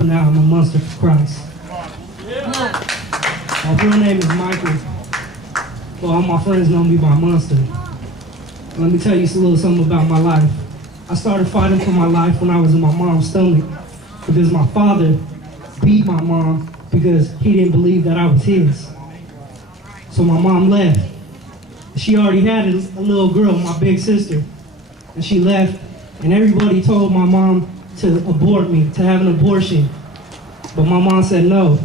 but now I'm a monster for Christ. My real name is Michael, but all my friends know me by Monster. Let me tell you a little something about my life. I started fighting for my life when I was in my mom's stomach because my father beat my mom because he didn't believe that I was his. So my mom left. She already had a little girl, my big sister, and she left, and everybody told my mom to abort me, to have an abortion. But my mom said no.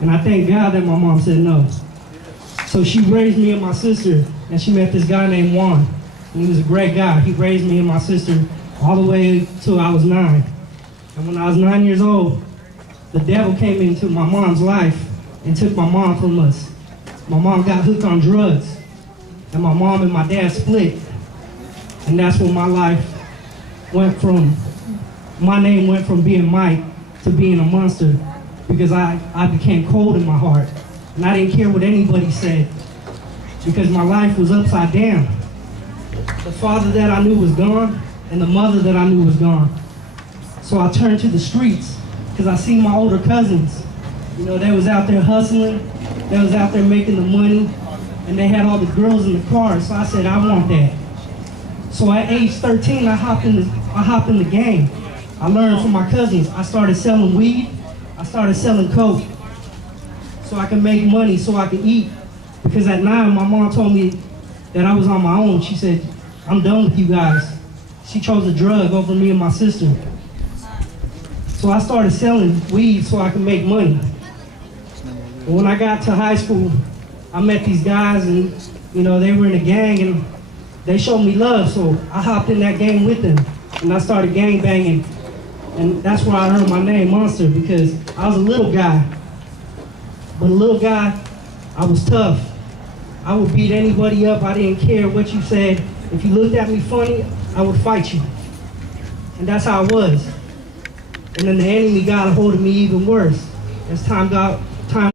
And I thank God that my mom said no. So she raised me and my sister, and she met this guy named Juan. And he was a great guy. He raised me and my sister all the way till I was 9. And when I was 9 years old, the devil came into my mom's life and took my mom from us. My mom got hooked on drugs, and my mom and my dad split. And that's when my life went from, my name went from being Mike to being a monster, because I became cold in my heart. And I didn't care what anybody said, because my life was upside down. The father that I knew was gone, and the mother that I knew was gone. So I turned to the streets, because I seen my older cousins. You know, they was out there hustling, they was out there making the money, and they had all the girls in the cars. So I said, I want that. So at age 13, I hopped in the game. I learned from my cousins. I started selling weed. I started selling coke so I could make money, so I could eat. Because at 9, my mom told me that I was on my own. She said, I'm done with you guys. She chose a drug over me and my sister. So I started selling weed so I could make money. And when I got to high school, I met these guys, and you know, they were in a gang, and they showed me love, so I hopped in that gang with them, and I started gang banging. And that's where I heard my name, Monster, because I was a little guy. But a little guy, I was tough. I would beat anybody up. I didn't care what you said. If you looked at me funny, I would fight you. And that's how I was. And then the enemy got a hold of me even worse. As time got